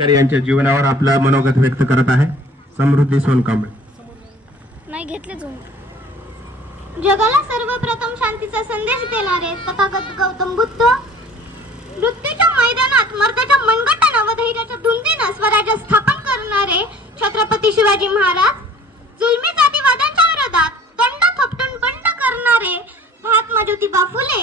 यांच्या जीवनावर आपला मनोगत व्यक्त करत आहे समृद्धी सोनकांबळे. नाही घेतले तुम्ही. जगाला सर्वप्रथम शांतीचा संदेश देणारे तथागत गौतम बुद्ध, मृत्यूच्या मैदानात मर्दाच्या मनगटानं व धैर्याच्या धुंदीनं स्वराज्य स्थापन करणारे छत्रपती शिवाजी महाराज, जुलमी जातीवादाच्या विरोधात दंड थोपटून बंड करणारे महात्मा ज्योतिबा फुले,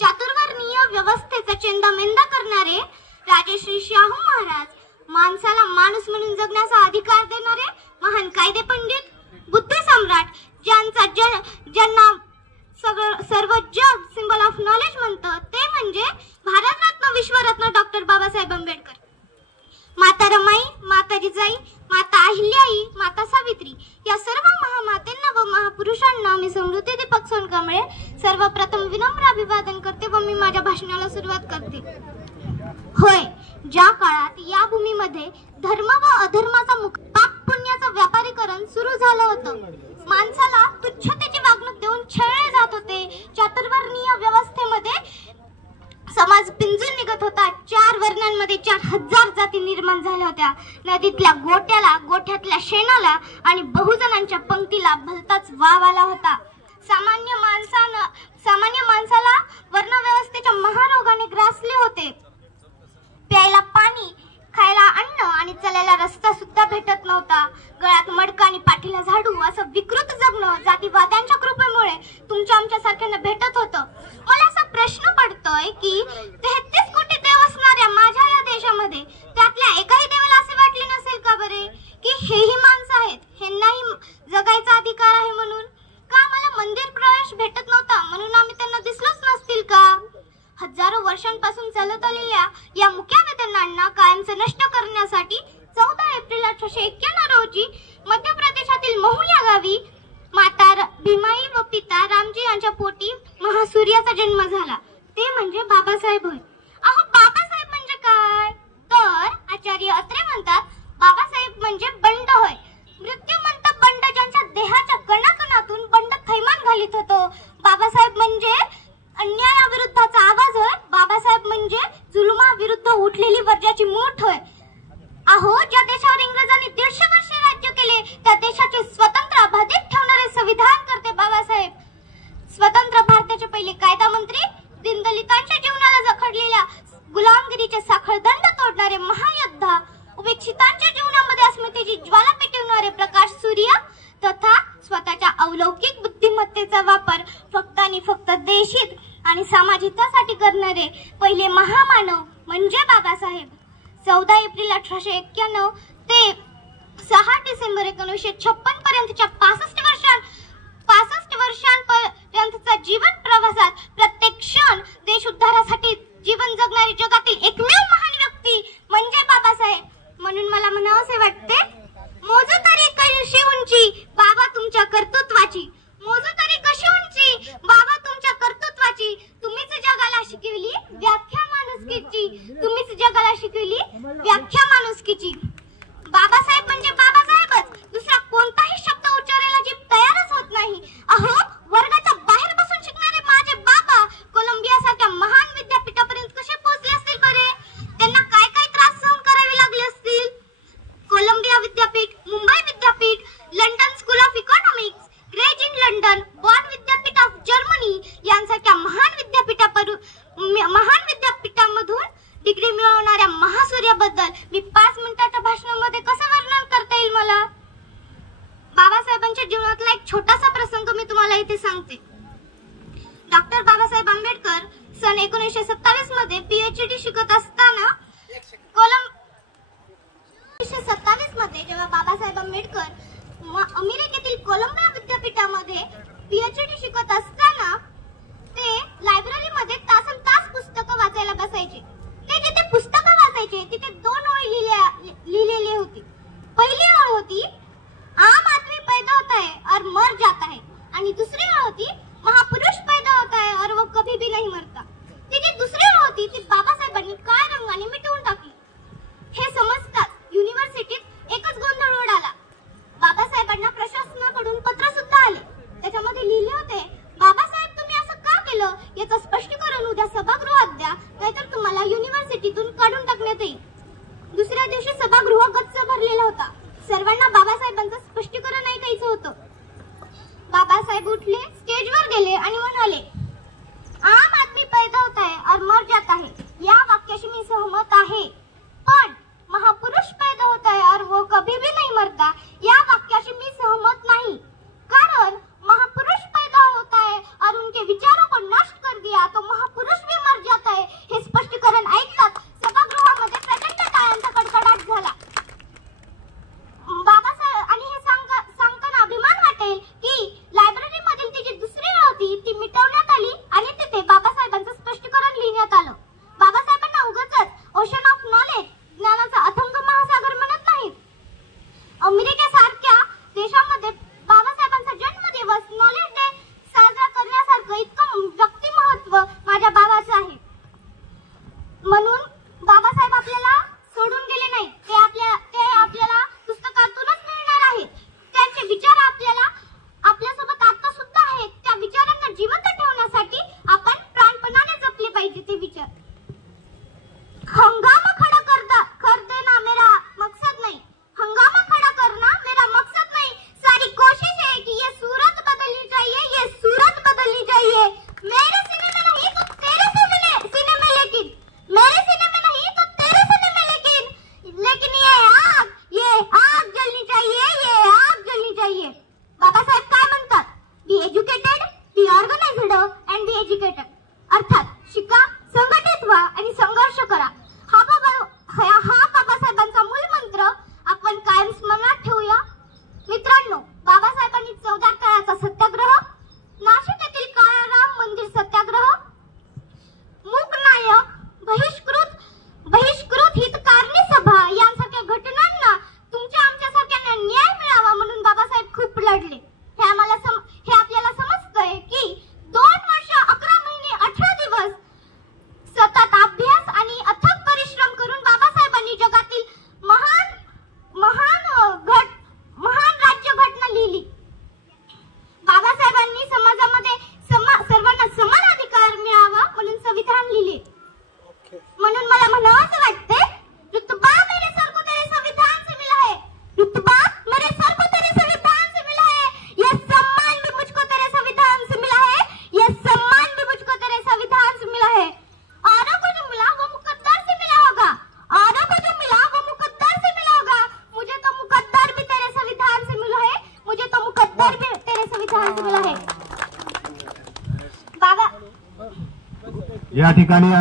चातुर्वर्णीय व्यवस्थेचा चेंदामेंदा करणारे राजश्री शाहू महाराज, माणसाला माणूस म्हणून जगण्याचा अधिकार देणारे महान कायदे पंडित, बुद्ध सम्राट, ज्यांना सर्व जग सिंबल ऑफ नॉलेज म्हणतं, ते म्हणजे भारतरत्न विश्वरत्न डॉक्टर बाबासाहेब आंबेडकर. माता रमाई, माता जिजाई, माता अहिल्याई, माता सावित्री या सर्व महामातेंना व महापुरुषांना मी समृद्धी दीपक सोनकांबळे सर्वप्रथम विनम्र अभिवादन करते व मी माझ्या भाषणाला सुरुवात करते. होय, ज्या काळात या भूमीमध्ये धर्म व अधर्माचा पाप पुण्याचं व्यापारीकरण सुरू झालं होतं, माणसाला तुच्छतेची वागणूक देऊन छळले जात होते, चातुर्वर्णीय व्यवस्थेमध्ये समाज पिंजून निघत होता, 4 वर्णांमध्ये 4000 जाती निर्माण झाल्या होत्या, नदीतल्या गोट्याला, गोठ्यातल्या शेणाला आणि बहुजनांच्या पंक्तीला भलताच वाव आला होता. सामान्य माणसाला वर्णव्यवस्थेच्या महारोगाने ग्रासले होते. प्यायला पाणी, खायला अन्न आणि चालायला रस्ता सुद्धा भेटत नव्हता. गळ्यात मडकं आणि पाठीला झाडू असं विकृत जगणं जातीवाद्यांच्या कृपेमुळे तुमच्या आमच्या सारख्यांना भेटत होतं. मला असा प्रश्न पडतोय की 33 कोटी देव असणाऱ्या माझ्या या देशामध्ये त्यातल्या एकाही देवाला असे वाटले नसेल का बरे की हेही माणसं आहेत, ह्यांनाही जगायचा अधिकार आहे म्हणून? का आम्हाला मंदिर प्रवेश भेटत नव्हता म्हणून आम्ही त्यांना दिसलोच नसतील का? हजारो वर्षांपासून चालत आलेल्या या मुख्य वेदनांना कायमचं नष्ट करण्यासाठी 14 एप्रिल 1891 रोजी मध्य प्रदेशातील महू या गावी माता भीमाई व पिता रामजी यांच्या पोटी महासूर्याचा जन्म झाला. ते म्हणजे बाबासाहेब होय. अहो, बाबासाहेब म्हणजे काय? तर आचार्य अत्रे म्हणतात बाबासाहेब म्हणजे बंड होय. मृत्यू म्हणतं बंड ज्यांच्या देहाच्या कणाकणातून बंड थैमान घालीत होतो. बाबासाहेब म्हणजे अन्यायाविरुद्धचा आवाज होय. बाबासाहेब म्हणजे जुलुमाविरुद्ध उठलेली वर्जाची मूठ होय. अहो, ज्या देशावर इंग्रजांनी 150 वर्ष राज्य केले त्या देशाचे स्वतंत्र अबाधित ठेवणारे संविधान करते बाबासाहेब. स्वतंत्र भारताचे पहिले कायदा मंत्री, दीनदलितांच्या जीवनाला जखडलेल्या गुलामगिरीचे साखळदंड तोडणारे महायोद्धा, उपेक्षितांच्या जीवनामध्ये अस्मितेची ज्वाला पेटवणारे प्रकाश सूर्य तथा स्वतःच्या अलौकिक बुद्धिमत्तेचा वापर फक्त आणि फक्त देशहित आणि समाजहितासाठी करणारे पहिले महामानव म्हणजे बाबासाहेब. 14 एप्रिल 1891 ते 6 डिसेंबर 1956 पर्यंतच्या 65 वर्षांपर्यंतचा जीवन प्रवासात प्रत्येक क्षण देश उद्धारासाठी जीवन जगणारी जगातील एकमेव महान व्यक्ती म्हणजे बाबासाहेब. म्हणून मला म्हणावंसे वाटते, मोजू तरी कशी उंची बाबा तुमच्या कर्तृत्वाची, मोजू तरी कशी उंची बाबा तुमच्या कर्तृत्वाची. तुम्हीच जगाला शिकविली व्याख्या माणुसकीची, तुम्हीच जगाला शिकविली व्याख्या माणुसकीची. बाबासाहेब म्हणजे बाबासाहेबच, दुसरा कोणताही शब्द उच्चारायला जीभ तयारच होत नाही. अहो, वर्गाच्या बाहेर बसून शिकणारे माझे बाबा कोलंबिया सारख्या महान विद्यापीठापर्यंत कसे पोहोचले असतील बरे? त्यांना काय काय त्रास सहन करावे लागले असतील? कोलंबिया विद्यापीठ, मुंबई विद्यापीठ, London School of Economics, Gray's Inn London, Bonn विद्यापीठ ऑफ जर्मनी यांसारख्या महान विद्यापीठामधून डिग्री मिळवणाऱ्या महासूर्याबद्दल मी 5 मिनिटाच्या भाषणामध्ये कसं वर्णन करता येईल मला? बाबासाहेबांच्या जीवनातला एक छोटासा प्रसंग मी तुम्हाला इथे सांगते. डॉक्टर बाबासाहेब आंबेडकर सन 1927 मध्ये PhD शिकत असताना 1927 मध्ये जेव्हा बाबासाहेब आंबेडकर अमेरिकेतील कोलंबिया विद्यापीठामध्ये PhD शिकत असताना ते लायब्ररीमध्ये तासनतास पुस्तकं वाचायला बसायचे. ते जिथे पुस्तकं वाचायचे तिथे 2 ओळी लिहिलेली होती. पहिली ओळ होती आम आदमी पैदा होता है और मर जाता है, आणि दुसरी ओळ होती महापुरुष पैदा होता है और वो कभी भी नहीं मरता. ती जी दुसरी ओळ होती ती बाबासाहेबांनी काळ्या रंगाने मिटवून टाकली. हे समजतात युनिव्हर्सिटीत एकच गोंधळ उडाला. बाबासाहेबांना प्रशासनाकडून पत्र सुद्धा आले. त्याच्यामध्ये लिहिले होते, बाबासाहेब तुम्ही असं का केलं याचं स्पष्टीकरण उद्या सभागृहात द्या, नाहीतर तुम्हाला युनिव्हर्सिटीतून काढून टाकण्यात येईल. सर्वांना बाबासाहेबांचं स्पष्टीकरण ऐकायचं होतं. बाबासाहेब उठले, स्टेजवर गेले आणि म्हणाले, आम आदमी पैदा होता है और मर जाता है, या वाक्याशी मी सहमत आहे. पण महापुरुष पैदा होता है और वो कभी भी नहीं मरता, या वाक्याशी मी सहमत नाही. कारण महापुरुष पैदा होता है और उनके विचारों को नष्ट कर दिया तो महापुरुष भी मर जाता है. हे स्पष्टीकरण ऐकताच सभागृहामध्ये प्रचंड टाळ्यांचा कडकडाट झाला. बाबासाहेब आणि हे सांगताना अभिमान वाटेल की लायब्ररी मधील ती जी दुसरी वेळ होती ती मिटवण्यात आली आणि तिथे बाबासाहेबांचं स्पष्टीकरण लिहिण्यात आलं. बाबासाहेबांना उगाचच ओशन ऑफ नॉलेज, ज्ञानाचा अथंग महासागर म्हणत नाहीत. अमेरिकेसारख्या देशामध्ये बाबासाहेबांचा जन्मदिवस नॉलेज डे साजरा करण्यासारखं इतकं व्यक्तिमत्व माझ्या बाबाचं आहे. म्हणून बाबासाहेब आपल्याला सोडून गेले नाही. ते आपल्याला पुस्तकातूनच मिळणार आहेत. त्यांचे विचार आपल्यासोबत आता सुद्धा आहेत. त्या विचारांना जिवंत ठेवण्यासाठी आपण प्राणपणाने जपले पाहिजे ते विचार. हंगामा कर देना मेरा मकसद नहीं, हंगामा खड़ा करना मेरा मकसद नहीं. सारी कोशिश है कि ये सूरत बदलनी चाहिए, ये सूरत बदलनी चाहिए. मेरे सीने में नहीं तो तेरे सीने में, लेकिन मेरे सीने में नहीं तो तेरे सीने में, लेकिन ये आग जलनी चाहिए, ये आग जलनी चाहिए. बाबासाहेब काय म्हणतात? Be educated, be organised and be educated. अर्थात शिका, संघटित व्हा आणि संघर्ष करा. हा बाबासाहेबांचा मूल मंत्र आपण कायम स्मरणात ठेवूया. मित्रांनो, बाबासाहेबांनी चौदार तळ्याचा सत्याग्रह, नाशिक येथील काळाराम मंदिर सत्याग्रह, मूकनायक, बहिष्कृत हितकारणी सभा यांसारख्या घटनांना तुमच्या आमच्यासारख्यांना न्याय मिळावा म्हणून बाबासाहेब खूप लढले. हे आपल्याला समजतंय की 2 वर्ष 11 महिने 18 दिवस सतत अभ्यास आणि अथक परिश्रम करून बाबासाहेबांनी जगातील महान राज्यघटना लिहिली. बाबासाहेबांनी समाजामध्ये सर्वांना समान अधिकार मिळावा म्हणून संविधान लिहिले. म्हणून मला म्हणावंसं वाटते, रुतबा मेरे सर को तेरे संविधान से मिला है, रुतबा मेरे सर को तेरे संविधान से मिला है, ये सम्मान भी मुझको तेरे संविधान से मिला है, ये सम्मान भी मुझको तेरे संविधान से मिला है. औरों को जो मिला वो मुकद्दर से मिला होगा, औरों को जो मिला वो मुकद्दर से मिला होगा. मुझे तो मुकद्दर भी तेरे संविधान से मिला है, मुझे तो मुकद्दर भी तेरे संविधान से मिला है. बाबा या ठिकाणी